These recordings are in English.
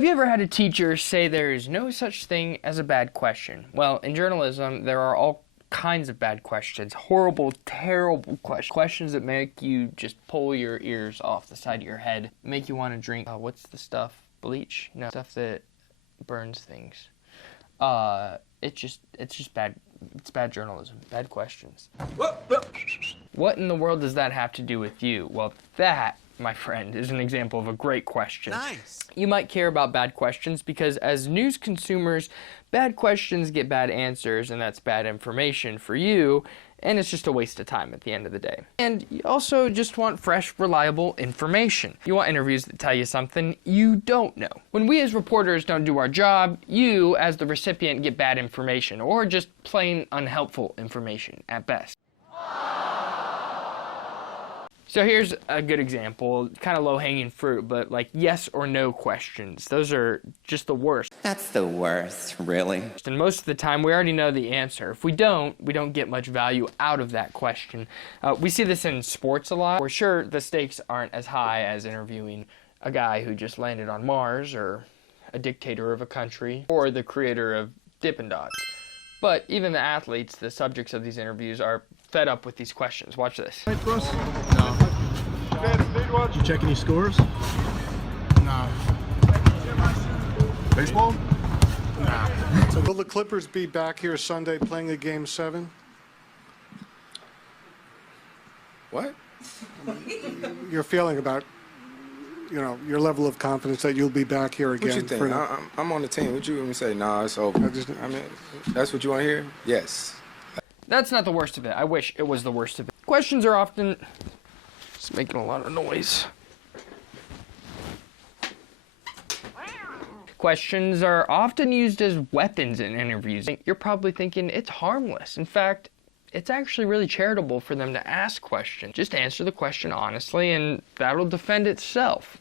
Have you ever had a teacher say there is no such thing as a bad question? Well, in journalism, there are all kinds of bad questions. Horrible, terrible questions that make you just pull your ears off the side of your head, make you want to drink, what's the stuff? Bleach? No, stuff that burns things. It's just bad. It's bad journalism. Bad questions. What in the world does that have to do with you? Well, that, my friend, is an example of a great question. Nice. You might care about bad questions because as news consumers, bad questions get bad answers, and that's bad information for you, and it's just a waste of time at the end of the day. And you also just want fresh, reliable information. You want interviews that tell you something you don't know. When we as reporters don't do our job, you, as the recipient, get bad information, or just plain unhelpful information at best. So here's a good example, kind of low-hanging fruit, but like yes or no questions. Those are just the worst. That's the worst, really. And most of the time, we already know the answer. If we don't get much value out of that question. We see this in sports a lot, where sure, the stakes aren't as high as interviewing a guy who just landed on Mars, or a dictator of a country, or the creator of Dippin' Dots. But even the athletes, the subjects of these interviews, are fed up with these questions. Watch this. Right, Bruce? No. Did you check any scores? No. Baseball? Nah. So will the Clippers be back here Sunday playing a Game 7? What? Your feeling about, your level of confidence that you'll be back here again? What you think? I'm on the team. What you want me to say? Nah, it's over. I mean, that's what you want to hear? Yes. That's not the worst of it. I wish it was the worst of it. Questions are often just making a lot of noise. Questions are often used as weapons in interviews. You're probably thinking it's harmless. In fact, it's actually really charitable for them to ask questions. Just answer the question honestly and that'll defend itself.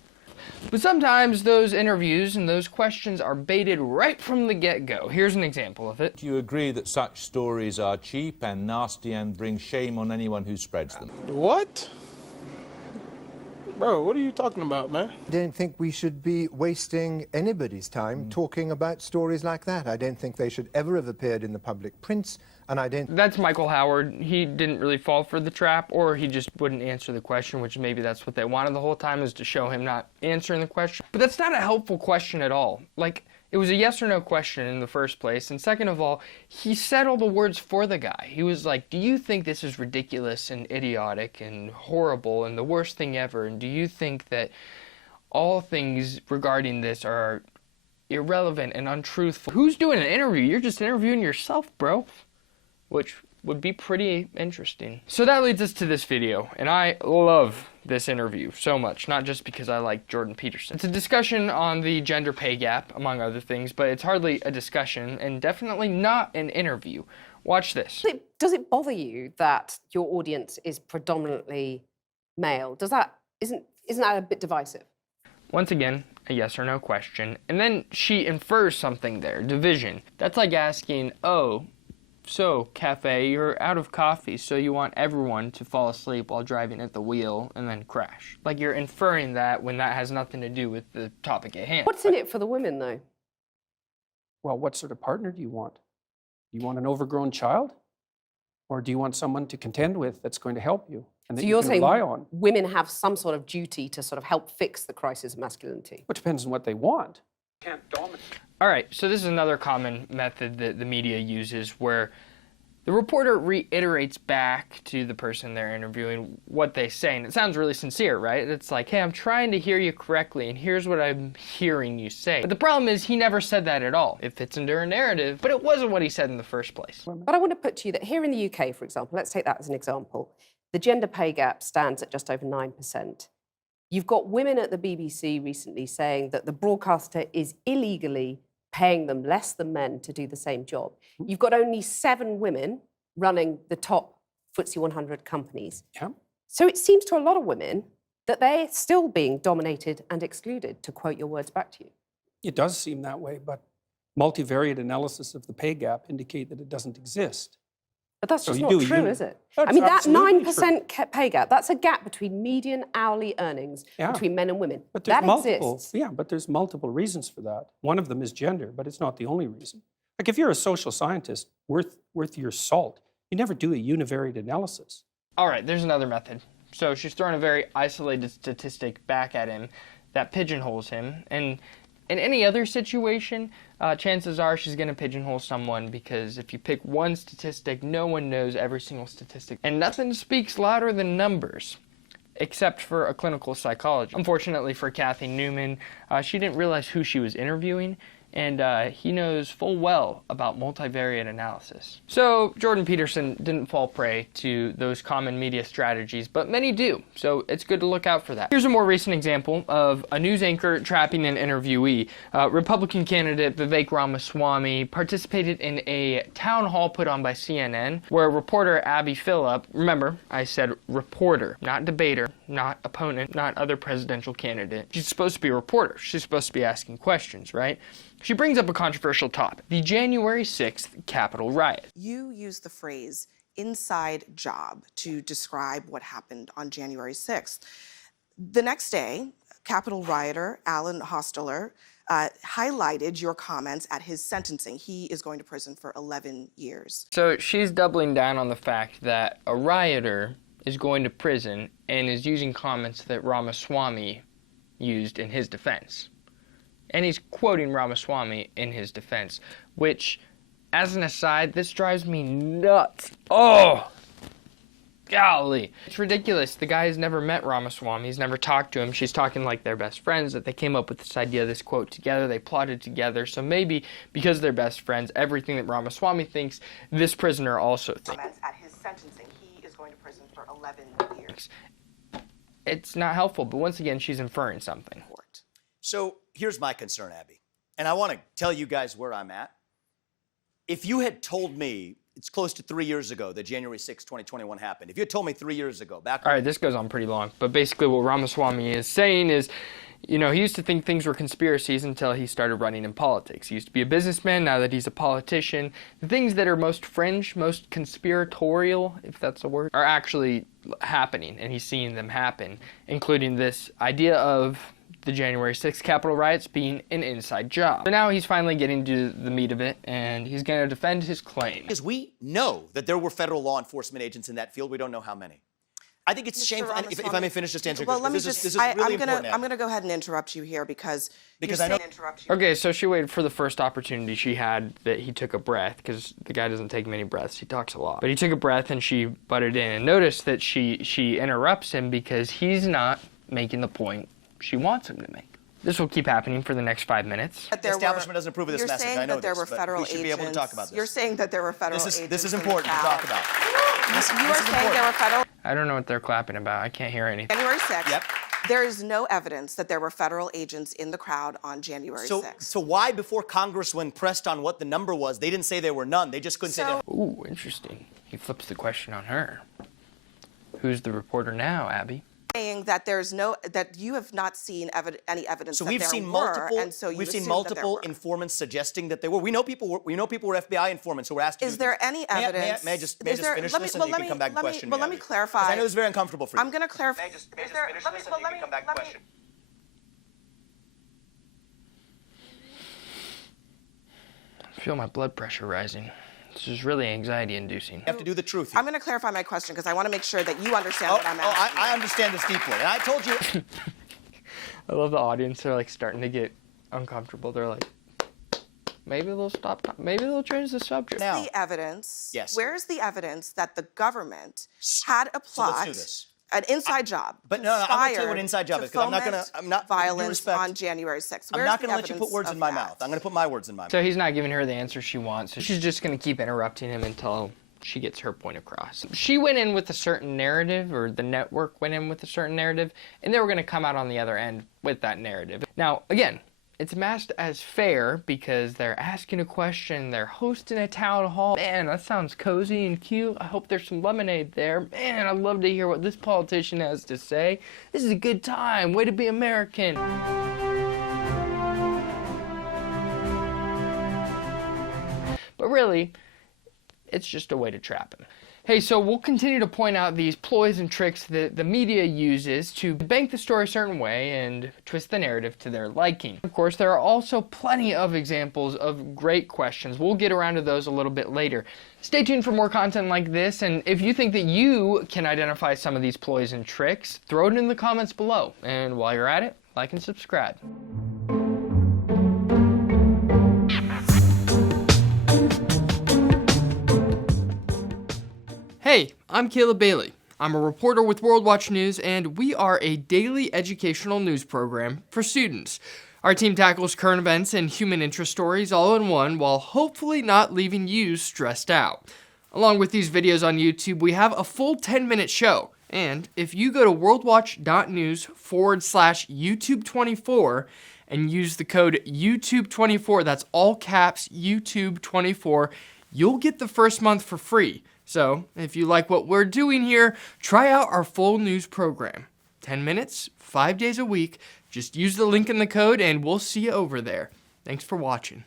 But sometimes those interviews and those questions are baited right from the get-go. Here's an example of it. Do you agree that such stories are cheap and nasty and bring shame on anyone who spreads them? What? Bro, what are you talking about, man? I don't think we should be wasting anybody's time talking about stories like that. I don't think they should ever have appeared in the public prints, and I don't... That's Michael Howard. He didn't really fall for the trap, or he just wouldn't answer the question, which maybe that's what they wanted the whole time, is to show him not answering the question. But that's not a helpful question at all. Like, it was a yes or no question in the first place, and second of all, he said all the words for the guy. He was like, do you think this is ridiculous and idiotic and horrible and the worst thing ever, and do you think that all things regarding this are irrelevant and untruthful? Who's doing an interview? You're just interviewing yourself, bro. Which would be pretty interesting. So that leads us to this video, and I love this interview so much, not just because I like Jordan Peterson. It's a discussion on the gender pay gap, among other things, but it's hardly a discussion, and definitely not an interview. Watch this. Does it bother you that your audience is predominantly male? Isn't that a bit divisive? Once again, a yes or no question, and then she infers something there, division. That's like asking, oh, so, cafe, you're out of coffee, so you want everyone to fall asleep while driving at the wheel and then crash. Like you're inferring that when that has nothing to do with the topic at hand. What's in it for the women, though? Well, what sort of partner do you want? Do you want an overgrown child? Or do you want someone to contend with that's going to help you and that So you you're can saying rely on? women have some sort of duty to sort of help fix the crisis of masculinity? It depends on what they want. Can't dominate. All right, so this is another common method that the media uses where the reporter reiterates back to the person they're interviewing what they say. And it sounds really sincere, right? It's like, hey, I'm trying to hear you correctly, and here's what I'm hearing you say. But the problem is he never said that at all. It fits into her narrative, but it wasn't what he said in the first place. But I want to put to you that here in the UK, for example, let's take that as an example, the gender pay gap stands at just over 9%. You've got women at the BBC recently saying that the broadcaster is illegally paying them less than men to do the same job. You've got only 7 women running the top FTSE 100 companies. Yeah. So it seems to a lot of women that they're still being dominated and excluded, to quote your words back to you. It does seem that way, but multivariate analysis of the pay gap indicate that it doesn't exist. But that's So just you not do, true, you- is it? That's I mean, that absolutely 9% pay gap, that's a gap between median hourly earnings Yeah. between men and women. But there's That multiple, exists. yeah, but there's multiple reasons for that. One of them is gender, but it's not the only reason. Like if you're a social scientist worth your salt, you never do a univariate analysis. All right, there's another method. So she's throwing a very isolated statistic back at him that pigeonholes him. And in any other situation, chances are she's going to pigeonhole someone, because if you pick one statistic, no one knows every single statistic. And nothing speaks louder than numbers, except for a clinical psychologist. Unfortunately for Kathy Newman, she didn't realize who she was interviewing, and he knows full well about multivariate analysis. So Jordan Peterson didn't fall prey to those common media strategies, but many do, so it's good to look out for that. Here's a more recent example of a news anchor trapping an interviewee. Republican candidate Vivek Ramaswamy participated in a town hall put on by CNN, where reporter Abby Phillip, remember, I said reporter, not debater, not opponent, not other presidential candidate. She's supposed to be a reporter. She's supposed to be asking questions, right? She brings up a controversial topic, the January 6th Capitol riot. You use the phrase inside job to describe what happened on January 6th. The next day, Capitol rioter Alan Hosteler highlighted your comments at his sentencing. He is going to prison for 11 years. So she's doubling down on the fact that a rioter is going to prison and is using comments that Ramaswamy used in his defense. And he's quoting Ramaswamy in his defense, which, as an aside, this drives me nuts. Oh, golly. It's ridiculous. The guy has never met Ramaswamy. He's never talked to him. She's talking like they're best friends, that they came up with this idea, this quote together. They plotted together. So maybe because they're best friends, everything that Ramaswamy thinks, this prisoner also thinks. Comments at his sentencing. He is going to prison for 11 years. It's not helpful, but once again, she's inferring something. So here's my concern, Abby, and I want to tell you guys where I'm at. If you had told me it's close to 3 years ago that January 6, 2021 happened, if you had told me 3 years ago, back... All right, this goes on pretty long, but basically what Ramaswamy is saying is, you know, he used to think things were conspiracies until he started running in politics. He used to be a businessman. Now that he's a politician, the things that are most fringe, most conspiratorial, if that's a word, are actually happening, and he's seeing them happen, including this idea of the January 6th Capitol riots being an inside job. So now he's finally getting to the meat of it, and he's going to defend his claim. Because we know that there were federal law enforcement agents in that field. We don't know how many. I think it's shameful. And if I may finish just answering, well, let me this just, is really important. I'm going to go ahead and interrupt you here because I know. Okay, so she waited for the first opportunity she had that he took a breath, because the guy doesn't take many breaths. He talks a lot. But he took a breath and she butted in. And notice that she interrupts him because he's not making the point she wants him to make. This will keep happening for the next 5 minutes. The establishment doesn't approve of this message. I know that there were federal we should be able to talk about this. You're saying that there were federal agents. This is important to talk about. You are saying there were federal... I don't know what they're clapping about. I can't hear anything. January 6th. Yep. There is no evidence that there were federal agents in the crowd on January 6th. So why, before Congress, when pressed on what the number was, they didn't say there were none? They just couldn't say there. Ooh, interesting. He flips the question on her. Who's the reporter now, Abby? Saying that that you have not seen any evidence. So that we've there seen were, multiple. and so We've seen multiple informants suggesting that there were. We know people were FBI informants who were asked. Is there any evidence? May I just finish this, and you can come back and question me? Well, let me clarify. I know it's very uncomfortable for you. I'm going to clarify. May I just finish this, and you can come back and question? I feel my blood pressure rising. This is really anxiety-inducing. You have to do the truth. I'm going to clarify my question because I want to make sure that you understand what I'm asking. I understand this deeply, and I told you. I love the audience. They're like starting to get uncomfortable. They're like, maybe they'll stop. Maybe they'll change the subject. Where's the evidence? Yes. Where's the evidence that the government had a plot? So let's do this. An inside job. But no, I'm going to tell you what an inside job is, because I'm not violence on January 6th. I'm not going to let you put words in my mouth. I'm going to put my words in my mouth. So he's not giving her the answer she wants. So she's just going to keep interrupting him until she gets her point across. She went in with a certain narrative, or the network went in with a certain narrative, and they were going to come out on the other end with that narrative. Now, again, it's masked as fair because they're asking a question, they're hosting a town hall. Man, that sounds cozy and cute. I hope there's some lemonade there. Man, I'd love to hear what this politician has to say. This is a good time. Way to be American. But really, It's just a way to trap him. Hey, so we'll continue to point out these ploys and tricks that the media uses to bank the story a certain way and twist the narrative to their liking. Of course, there are also plenty of examples of great questions. We'll get around to those a little bit later. Stay tuned for more content like this, and if you think that you can identify some of these ploys and tricks, throw it in the comments below. And while you're at it, like and subscribe. Hey, I'm Caleb Bailey. I'm a reporter with World Watch News, and we are a daily educational news program for students. Our team tackles current events and human interest stories all in one, while hopefully not leaving you stressed out. Along with these videos on YouTube, we have a full 10-minute show. And if you go to worldwatch.news/YouTube24 and use the code YouTube24, that's all caps YouTube24, you'll get the first month for free. So, if you like what we're doing here, try out our full news program. 10 minutes, 5 days a week. Just use the link in the code and we'll see you over there. Thanks for watching.